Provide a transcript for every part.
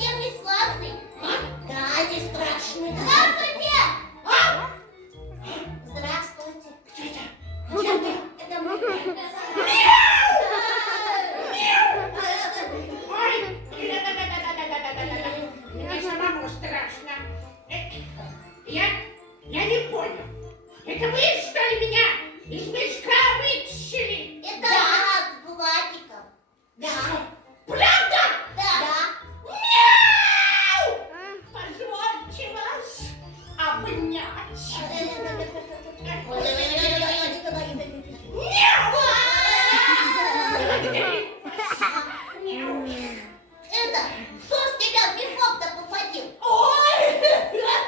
совсем не сладкий. Да, не страшный. Здравствуйте! Здравствуйте. Кто это? Это мы. Мне самому страшно. Я не понял. Это вы, что ли, меня из мешка вытащили? Это я с булатиком. Да. Правда? Да. Мяу! Позвольте вас обнять. Мяу! Это, кто с тебя в мешок-то посадил? Ой! Мяу!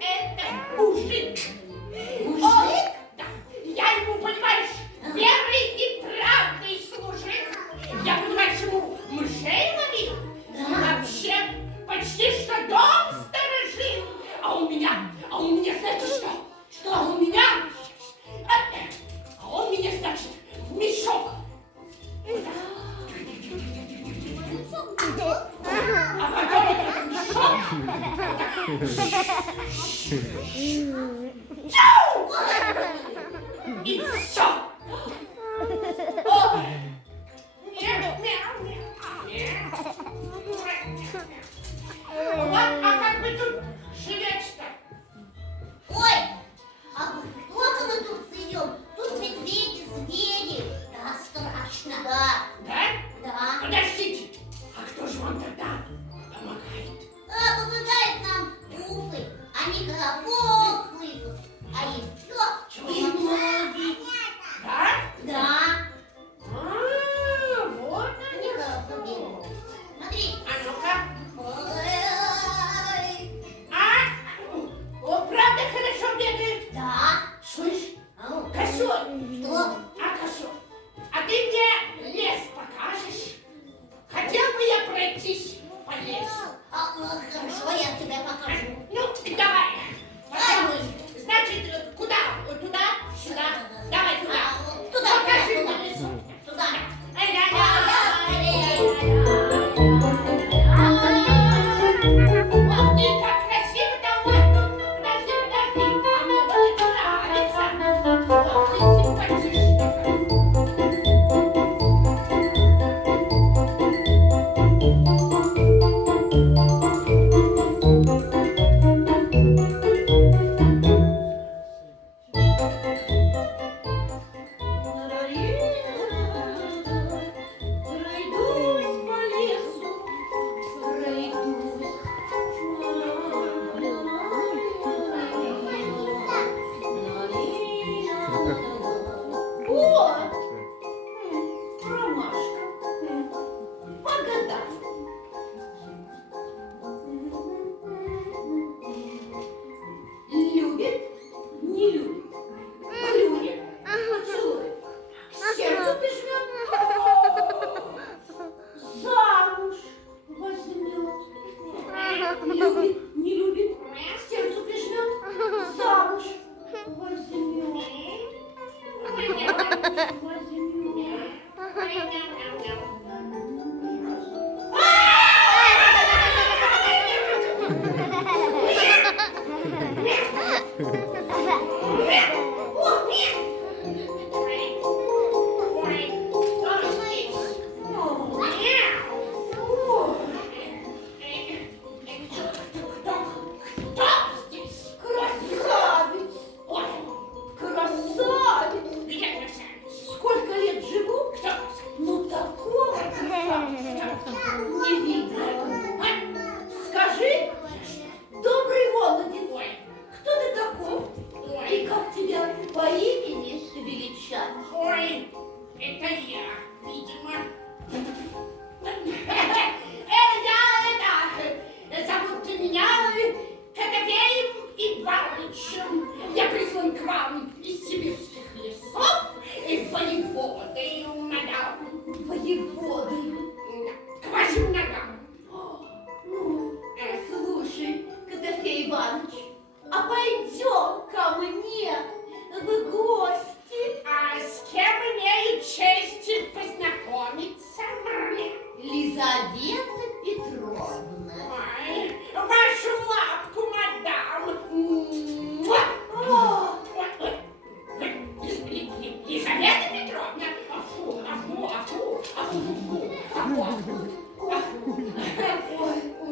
Это мужик. Мужик? Да. Я ему, понимаешь, верой и правдой служил. Я, понимаешь, ему мышей ловил. Вообще почти что дом сторожил. А у меня, знаете что? Что у меня? А он меня, значит, в мешок. А потом этот мешок. И все. Ой. Мяу, мяу, мяу. Вот, а как вы тут живете-то? Ой, а плохо мы тут живем. Тут медведи, звери. Да, страшно. Да. Да? Да. Подождите. А кто же вам тогда помогает? Помогает нам уфы. Они колокол слышат. А еще и ноги. Да? Да. А, вот Они колокол бегают. Смотри. А ну-ка. Ой. О, правда хорошо бегает? Да. Слышь, Ау. косой. Что? Косой, а ты мне лес покажешь? Хотел бы я пройтись по лесу. Хорошо, я тебе покажу. Ну, давай. Пожалуй. Значит, куда? Туда? Сюда? Давай туда. Туда. Покажи мне лесок. Туда. Вот ты как красиво давай. Подожди. А мне вот это нравится. Вот ты симпатичная. Пройдусь по лесу, О! Ромашка. Погадай. Любит, не любит. Плюнет, поцелует. К сердцу прижмет. Замуж возьмет. Любит, не любит. К сердцу прижмет. Замуж возьмет. Кто здесь? Красавец! Ой, красавец! Где красавец? Сколько лет живу? Кто? Ну такого не видно. Скажи, добрый молодец, ой, кто ты такой? Ой. И как тебя по имени величать? Ой, это я, видимо. Зовут меня Котофеем Иванычем. Я прислан к вам из сибирских лесов и воеводою, мадам. Воеводою? К вашим ногам.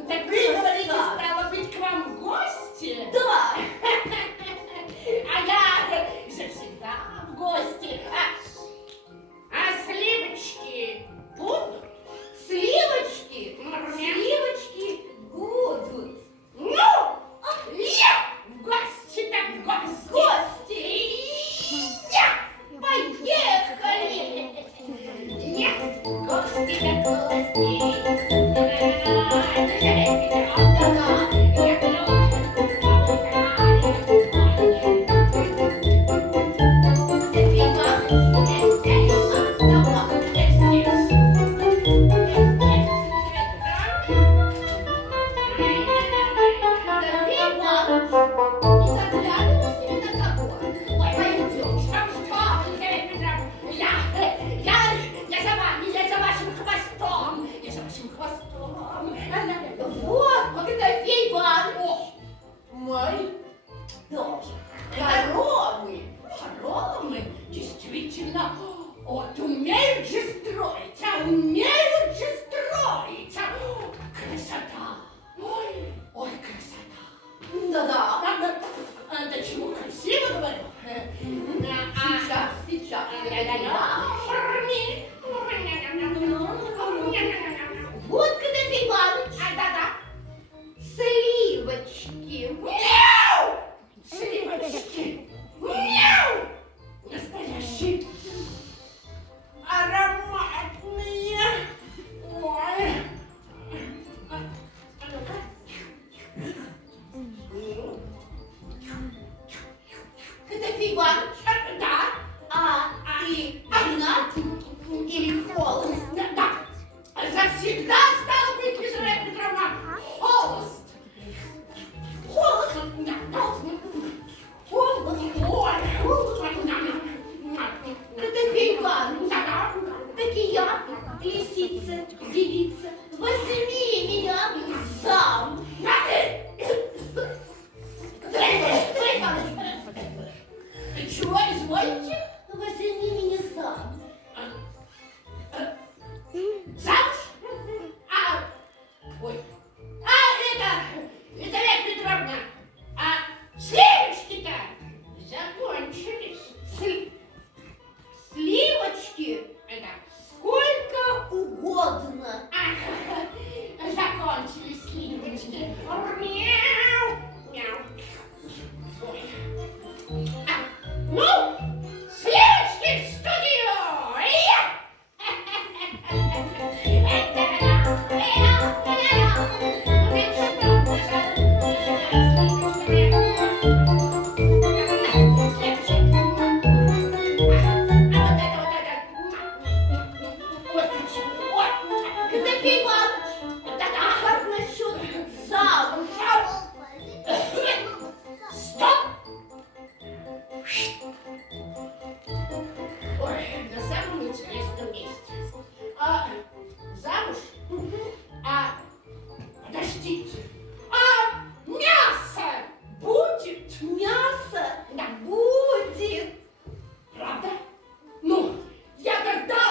Так вы говорите, стало быть, к вам в гости? Да. А я завсегда в гости. А сливочки будут? Сливочки. Сливочки будут. Ну, я в гости, так в гости. Гости. Поехали! Нет, гости так гости. Вот, Аграфей Иванович. Мой Дочь. хоромы действительно вот умеют же строить, умеют же строить. Красота. Ой, красота. Да-да. Да чему красиво говорю? Сейчас. Вот, Аграфей Иванович. Да-да. Сливочки. Мяу! Сливочки! Мяу! Настоящие! Ароматные! Ой! А ну-ка. Аграфей Иванович. Да? А ты женат или холост? Да. Завсегда стала быть, Елизавета Петровна, холост. Холост? Да. Холост? Ой! Аграфей Иванович. Да-да. Так и я, лисица, девица, возьми меня замуж. Аграфей Иванович. Чего изволите? Возьми меня замуж. Замуж? Ой. Елизавета Петровна, сливочки-то закончились. Сливочки Да. сколько угодно. Закончились сливочки. Мяу, мяу. Ой. Ну, сливочки в студию! Аграфей Иванович, а как насчет замужа? Стоп! Ой, на самом интересном месте. Замуж? Подождите. Мясо будет? Мясо Да. будет. Правда? Ну, я тогда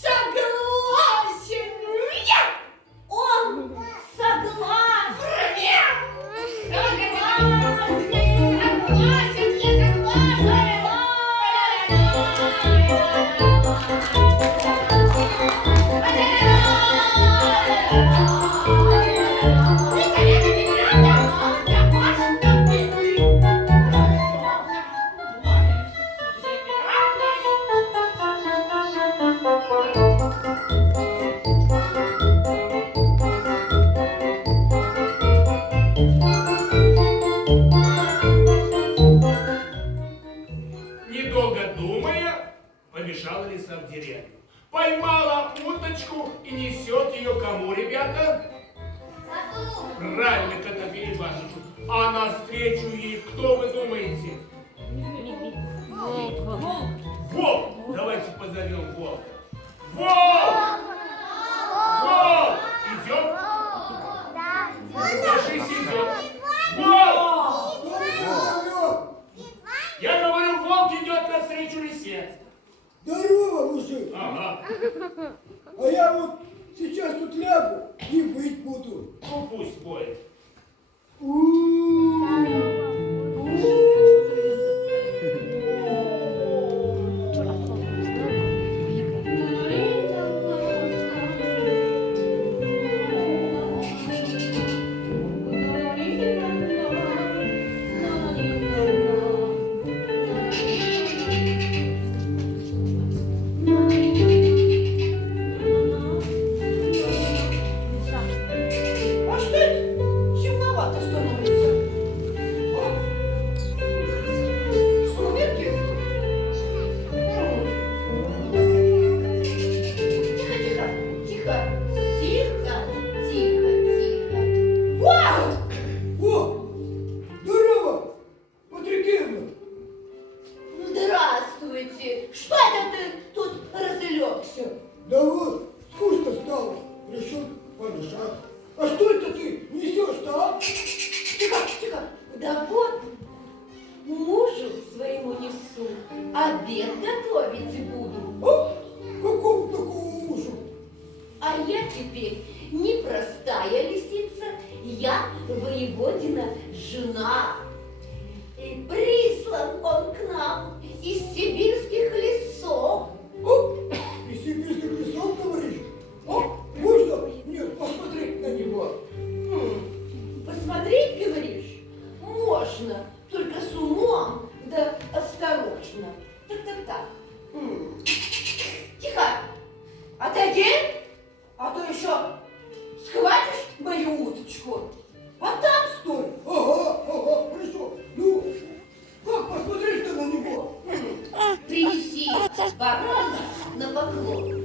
согласен. Он согласен. Недолго думая, побежала лиса в деревню. Поймала уточку и несет ее кому, ребята? Правильно, Котофею Ивановичу. А навстречу ей кто, вы думаете? Волк! Давайте позовем волка. Волк! Волк! Идет? Ложись, идет. Волк! Я говорю, волк идет навстречу лисе. Здорово, служить. Ага. А я вот сейчас тут лягу и выть буду. Ну пусть поет. А что это? Темновато становится. Сумерки? Тихо, тихо, тихо, тихо, тихо, тихо. Вау! О, здорово, Патрикевна. Здравствуйте! Что это ты тут разлегся? Да вот, скучно стало, решил помешать. А что это ты несешь-то, а? Тихо, тихо! Да вот, мужу своему несу, обед готовить буду. А? Какому такому мужу? А я теперь не простая лисица, я воеводина жена. И прислан он к нам из сибирских лесов. О, из сибирских лесов, говоришь? О, можно мне посмотреть на него? Посмотреть, говоришь? Можно, только с умом, да осторожно. Так. Тихо! Отойди, а то еще схватишь мою уточку. Вот там стой. Ага, хорошо. Ну, как посмотреть-то на него? Принеси барана на поклон.